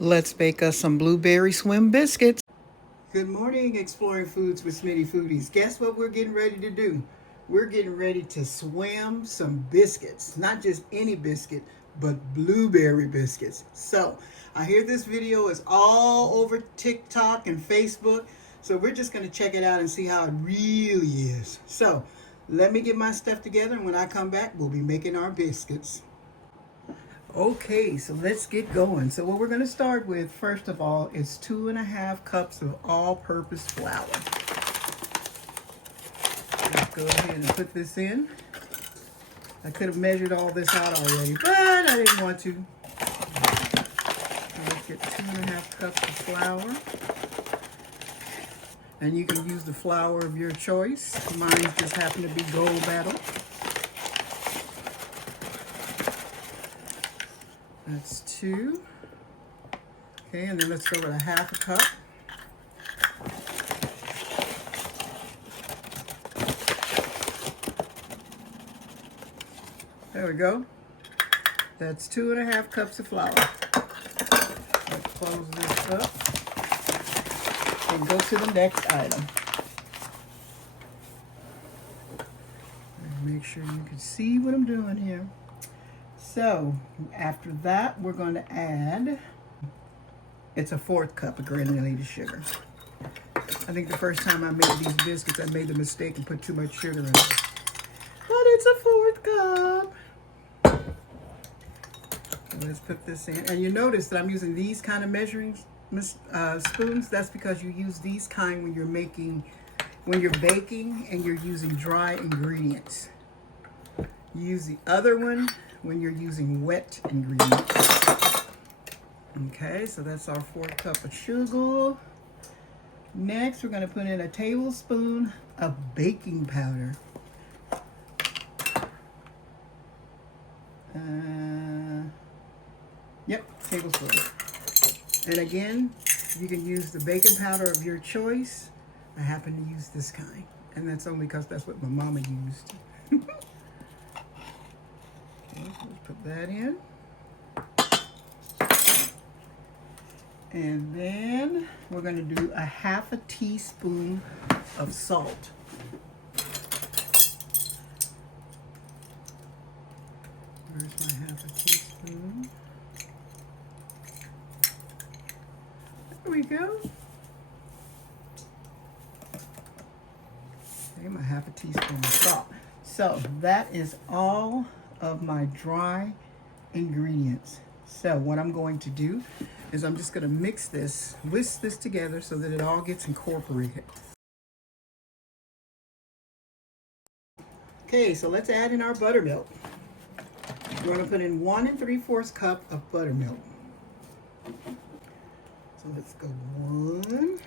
Let's bake us some blueberry swim biscuits. Good morning, Exploring Foods with Smitty Foodies. Guess what we're getting ready to do? We're getting ready to swim some biscuits. Not just any biscuit, but blueberry biscuits. So, I hear this video is all over TikTok and Facebook. So we're just going to check it out and see how it really is. So, let me get my stuff together, and when I come back, we'll be making our biscuits. Okay, so let's get going. So what we're going to start with, first of all, is 2.5 cups of all-purpose flour. Let's go ahead and put this in. I could have measured all this out already, but I didn't want to. So let's get 2.5 cups of flour. And you can use the flour of your choice. Mine just happened to be Gold Battle. That's 2. Okay, and then let's go with 1/2 cup. There we go. That's 2.5 cups of flour. Let's close this up and go to the next item. And make sure you can see what I'm doing here. So, after that, we're going to add, it's 1/4 cup of granulated sugar. I think the first time I made these biscuits, I made the mistake and put too much sugar in it. But it's 1/4 cup. So let's put this in. And you notice that I'm using these kind of measuring spoons. That's because you use these kind when you're baking and you're using dry ingredients. You use the other one when you're using wet ingredients. Okay, so that's our 1/4 cup of sugar. Next, we're going to put in a tablespoon of baking powder. Yep, tablespoon. And again, you can use the baking powder of your choice. I happen to use this kind, and that's only because that's what my mama used. Let's put that in. And then we're going to do 1/2 teaspoon of salt. Where's my 1/2 teaspoon? There we go. Okay, my 1/2 teaspoon of salt. So that is all of my dry ingredients. So what I'm going to do is I'm just going to whisk this together so that it all gets incorporated. Okay, so let's add in our buttermilk. We're going to put in 1 3/4 cup of buttermilk. So let's go 1.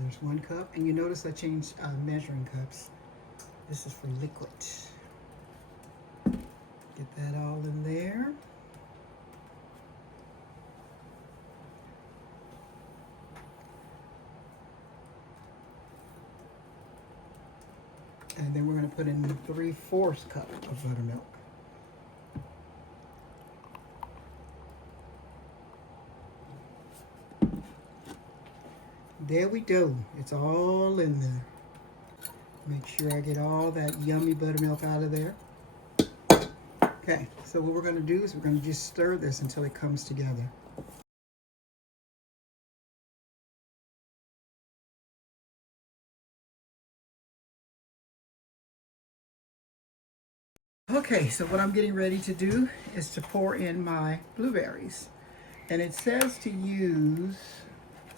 There's 1 cup, and you notice I changed measuring cups. This is for liquid. Get that all in there. And then we're going to put in 3/4 cup of buttermilk. There we go. It's all in there. Make sure I get all that yummy buttermilk out of there. Okay, so what we're going to do is we're going to just stir this until it comes together. Okay, so what I'm getting ready to do is to pour in my blueberries. And it says to use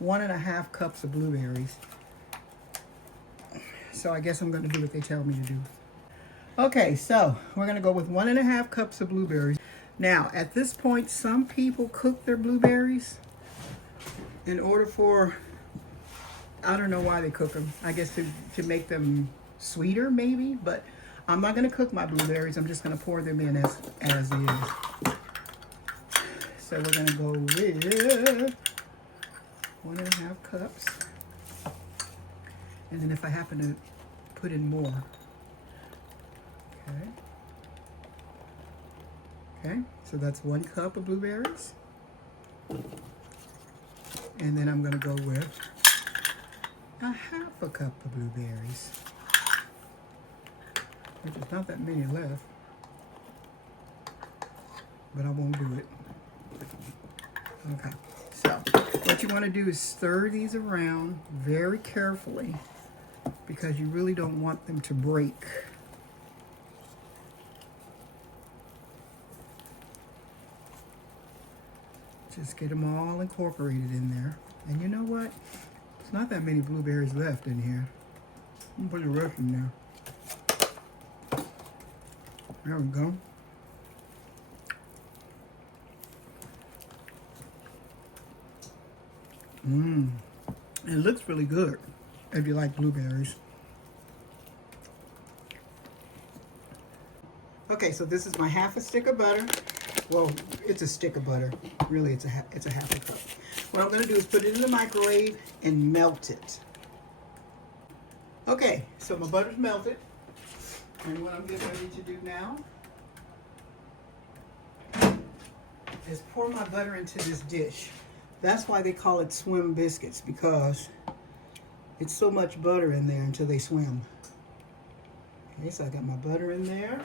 1.5 cups of blueberries. So I guess I'm going to do what they tell me to do. Okay, so we're going to go with 1.5 cups of blueberries. Now, at this point, some people cook their blueberries in order for, I don't know why they cook them. I guess to make them sweeter, maybe. But I'm not going to cook my blueberries. I'm just going to pour them in as is. So we're going to go with 1.5 cups. And then if I happen to put in more. Okay. Okay, so that's 1 cup of blueberries. And then I'm going to go with a 1/2 cup of blueberries, which is not that many left, but I won't do it. Okay, so what you want to do is stir these around very carefully because you really don't want them to break. Just get them all incorporated in there. And you know what? There's not that many blueberries left in here. I'm gonna put the rest in there. There we go. It looks really good if you like blueberries. Okay, so this is my 1/2 stick of butter. Well, it's a stick of butter. Really, it's a 1/2 cup. What I'm going to do is put it in the microwave and melt it. Okay, so my butter's melted. And what I'm getting ready to do now is pour my butter into this dish. That's why they call it swim biscuits, because it's so much butter in there until they swim. Okay, so I got my butter in there.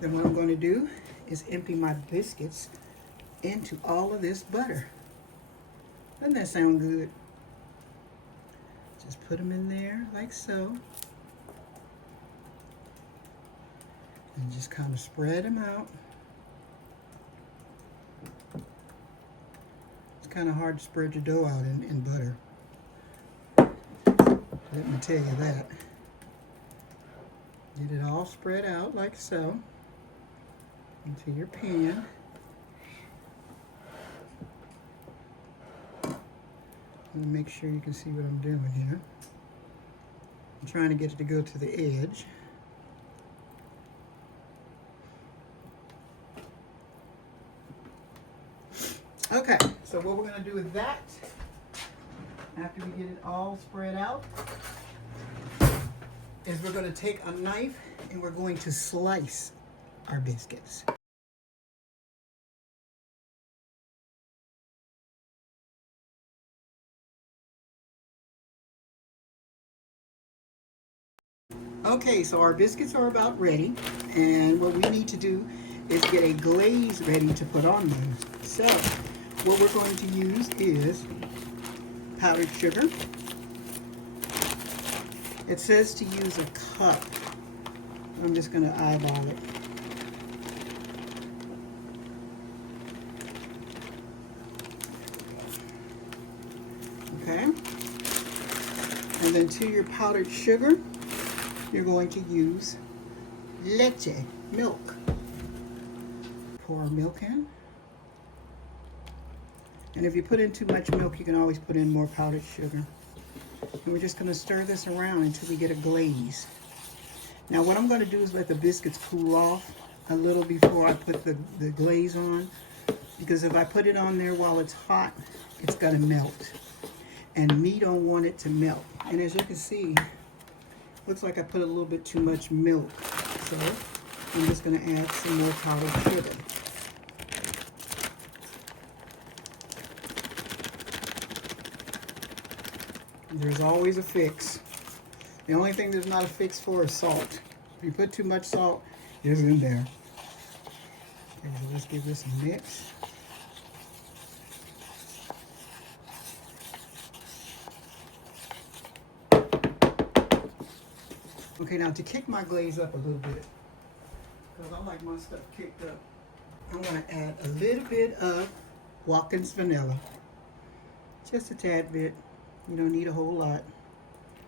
Then what I'm going to do is empty my biscuits into all of this butter. Doesn't that sound good? Just put them in there like so. And just kind of spread them out. It's kind of hard to spread your dough out in butter. Let me tell you that. Get it all spread out like so into your pan. And make sure you can see what I'm doing here. I'm trying to get it to go to the edge. Okay, so what we're going to do with that, after we get it all spread out, is we're going to take a knife and we're going to slice our biscuits. Okay, so our biscuits are about ready, and what we need to do is get a glaze ready to put on them. So what we're going to use is powdered sugar. It says to use a cup. I'm just going to eyeball it. Okay. And then to your powdered sugar, you're going to use leche, milk. Pour milk in. And if you put in too much milk, you can always put in more powdered sugar. And we're just going to stir this around until we get a glaze. Now what I'm going to do is let the biscuits cool off a little before I put the glaze on, because if I put it on there while it's hot, it's going to melt. And we don't want it to melt. And as you can see, looks like I put a little bit too much milk. So I'm just going to add some more powdered sugar. There's always a fix. The only thing there's not a fix for is salt. If you put too much salt, it's in there. Okay, so let's give this a mix. Okay, now to kick my glaze up a little bit, because I like my stuff kicked up, I'm going to add a little bit of Watkins vanilla. Just a tad bit. You don't need a whole lot,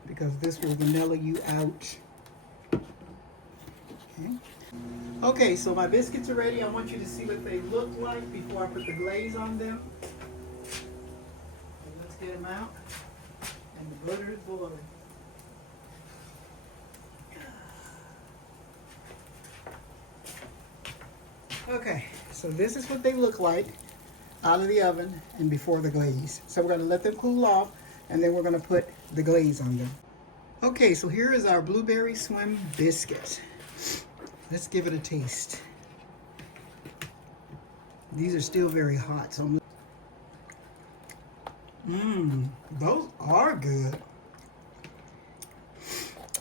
because this will vanilla you out. Okay. Okay, so my biscuits are ready. I want you to see what they look like before I put the glaze on them. So let's get them out. And the butter is boiling. Okay, so this is what they look like out of the oven and before the glaze. So we're going to let them cool off, and then we're going to put the glaze on them. Okay, so here is our blueberry swim biscuit. Let's give it a taste. These are still very hot, so those are good.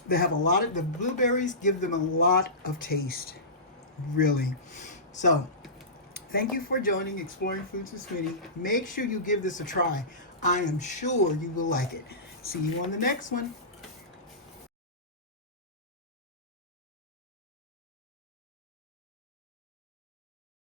They have a lot of, the blueberries give them a lot of taste, really. So, thank you for joining Exploring Foods with Smitty. Make sure you give this a try. I am sure you will like it. See you on the next one.